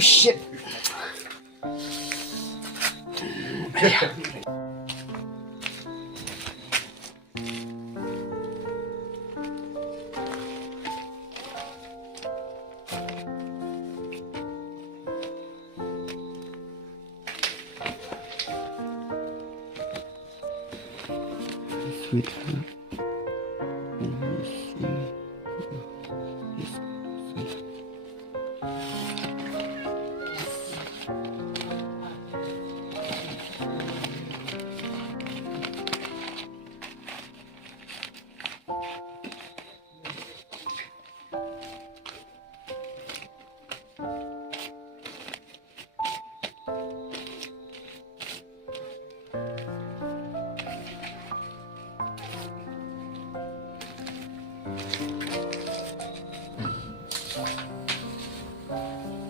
shit. Sweetheart. Let me see.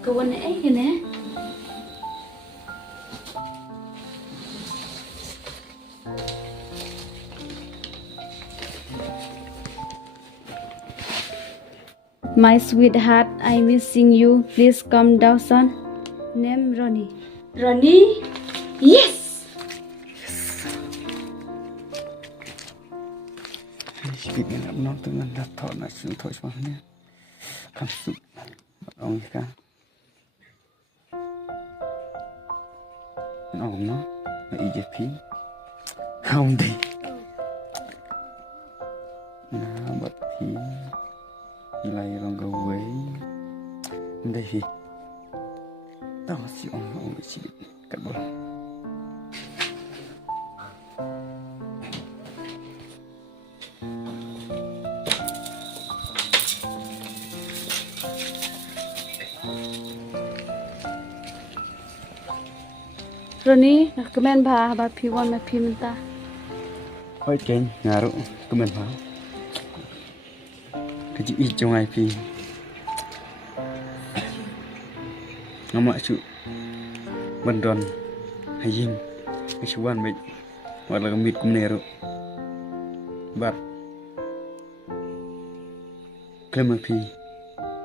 Kawan ni nè. My sweetheart, I'm missing you. Please come down, son. Name Ronnie. Ronnie? Yes! Speak in up not to that thought not to touch my hand. Come soup. Ông cả. Ông nó Ieid phí. Không đi. Nó bật phí. Lại lòng gầu quấy. Đây thì. Tao sẽ ông bị chỉ biết cắt bớt. Ronnie, recommend ba P1 ma Bynta. Ôi kênh ngaruh kemen pa. Kecik hijau IP. Ngamak cu bendon haying. Kecuan baik. Wala kamit kumnero. Bar. Kemen pi.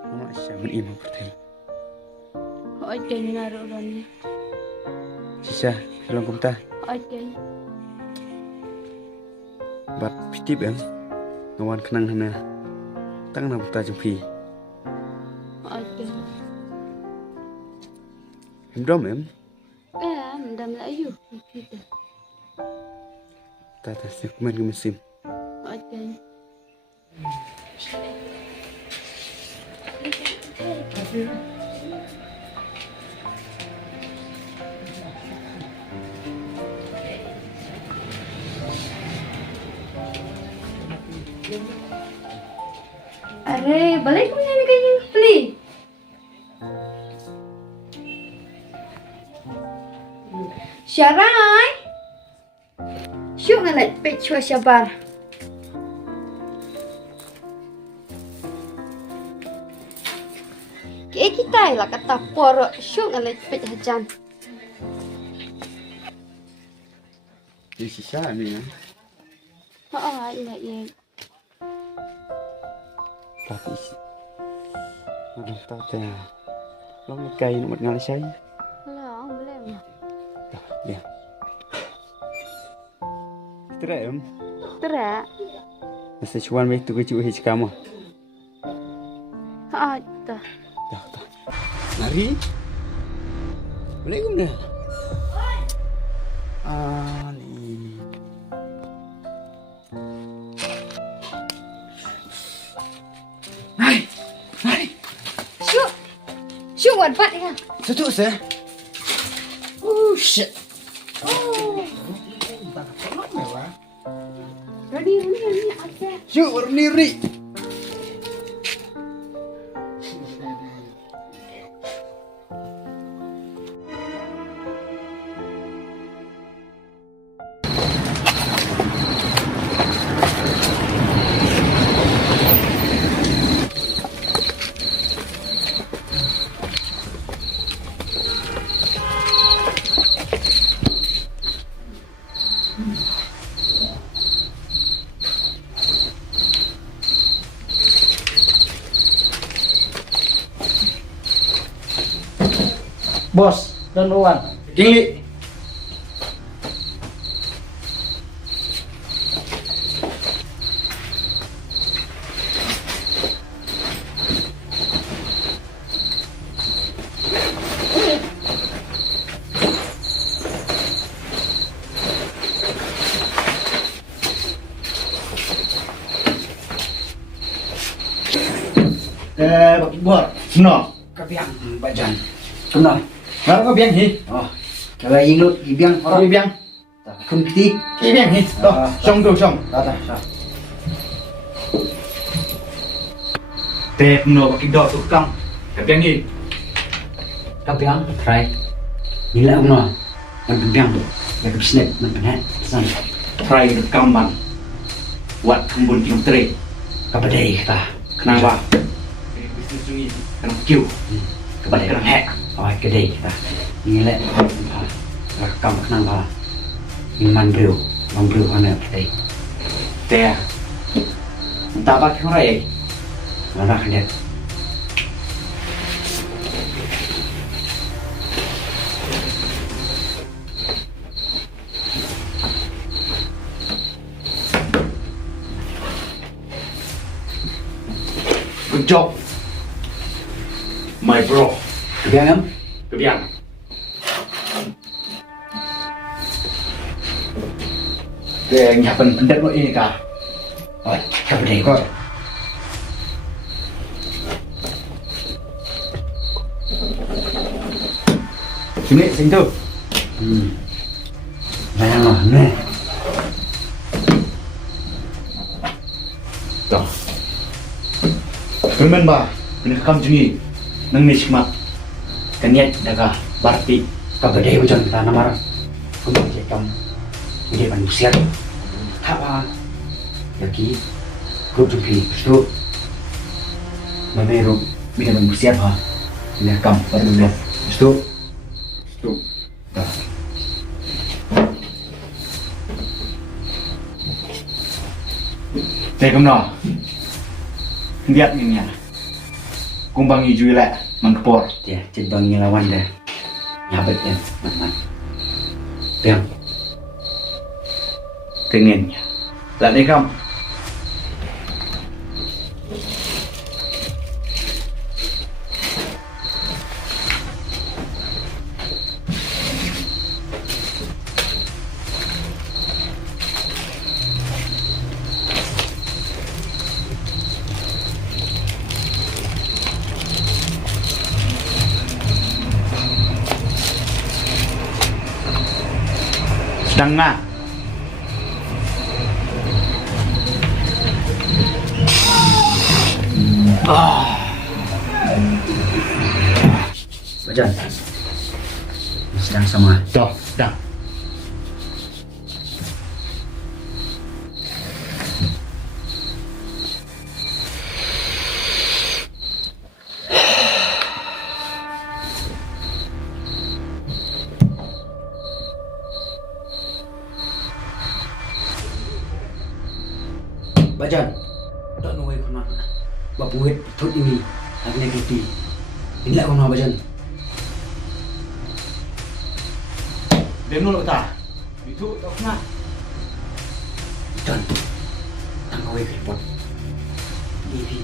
Ngamak siapa imam pertama. Oi keng naruh Ronnie. Sisa, film kumta. Oi keng. Bat pitip em. Ngawan kenang hana. Tang na buta jumpi. Oi keng. Em dom em. Mendam la ayu. Kita. Tata sik men mesim. Oi keng. Are, balik mo yan kayo beli. Syarai. Syuk na lại bị chua sabar. Kaya kita lah kata poro syuk na lại bị hajan. Di sisa ni. Iya iya. Tapi mana tahu teh. Long cây nó một ngàn say. Lah, boleh mah. Ya. Tera em. Tera. Masa cuan mai tu keju hej kamu. Dah. Dah. Lari. Boleh ke mana? Ni. Hai. Syuk buat bat ya. Tutup saya. Oh shit. Ready aja. Syuk warni. Bos dan Wan. Kingli. Bagi buat. Senang. Kapiang bajan. Kenal. Nggak kau biang hi. Oh. Kalau ingin ibiang Orang biang. kunti. Biang hi. Toh, song tu song. Tata. Tep no bagi dok tu kang. Biang hi. Kapiang try. Nila uno. Kapiang. Bagi snack man. San. Try rekam bang. Buat kembun kim tre. Kapadai kita. Kenapa? Bisnis sungi. Kenapa kiu? Kapadai. Kenapa hack? Oh, kedai kita. Nila. Rekam kenapa? Iman bro. Mang bro mana kedai. Teh. Entah apa kau rai. Mana dia? Good job. My bro. Kapiang. Kebiang. Dia nyapan pendat lo ini kah? Oh, kapadai kau. Sini, sini tu. Jangan ni. Dah. Kemen ba, kena kam jungi. Nang ni sikmat. Keniat daga barti. Kapadai macam kita namar. Kau cakap. Ini manusia. Apa? Lagi. Kau tu pi. Stu. Memeru bina manusia ba. Ini kam pada mulut. Stu. Stu. Dah. Tengok no. Lihat ni ya. Kumbang hijau lah, mangkepor. Ya, cedang lawan dah. Nyabet ya, teman-teman. Yang Kengennya. Tak ni kam. Setengah. Bajan. Sedang sama. Dah, dah. Bajan. Tak nuai kena. Bapuit tut ini. Aku nak ganti. Inilah kau nak bajan. Dia nolak tak? Itu tak kena. Dan tangkau ke report. Ini.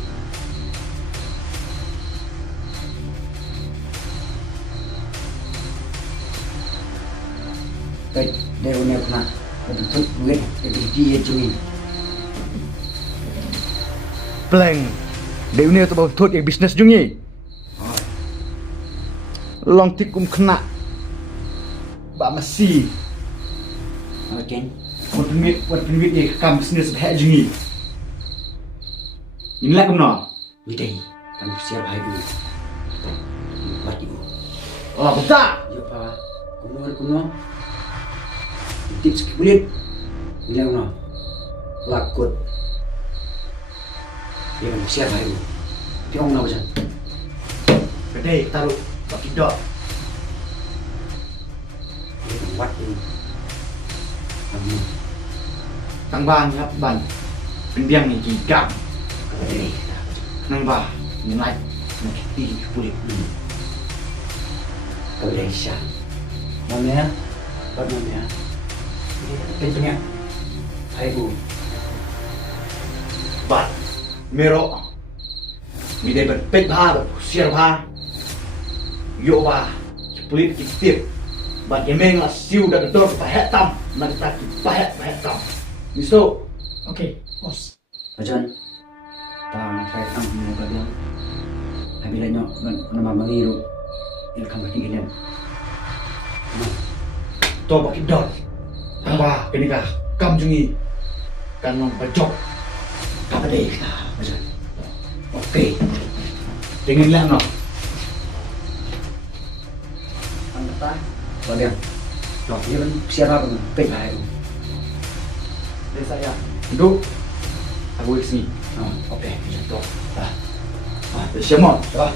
Baik, dia punya kena. Betul, duit. Jadi dia cumi. Pleng. Dia ni tu bawa yang bisnes jungi. Long tikum kena. Bak masih. Okay. Buat duit ni kam bisnes bahaya jungi. Inilah kamu nak. Midai. Kamu siap hai dulu. Mati bu. Oh, betul. Ya pak. Kuno. Tips kulit. Inilah kuno. Lakut. Ya kamu siap hai dulu. Tiong nak macam. Kedai taruh bak tidak. Ya kamu buat ini. Kamu. Tang bangครับบันเป็นเบี้ยงนี่กี่กัง Ini. นั่งบ่ายังไงมันตีปุริ Malaysia. Namanya, apa namanya? Pintunya, Ibu. Bạn Mero Vì đây bật bết ba bật siêu ba Yo ba Split trực tiếp Bạn cái mình là siêu đã được đốt phải hết tâm Mà người ta phải hết tâm Như số Ok boss Ajan, ta phải thăm một cái điều. Hai bên nhau, nama bagi lu, il kamu tinggi ni. Tôi bảo cái đợt Thằng ba cái này cả Cầm chung nghi Căn lòng phải chọc Apa dia? Ajan. Ok Tingin lang no Anda ta, balian. Noh, dia kan siapa pun pegai. Đây saya Duduk Aku ke sini Oh, okey, macam tu. Để xem mòn Dah.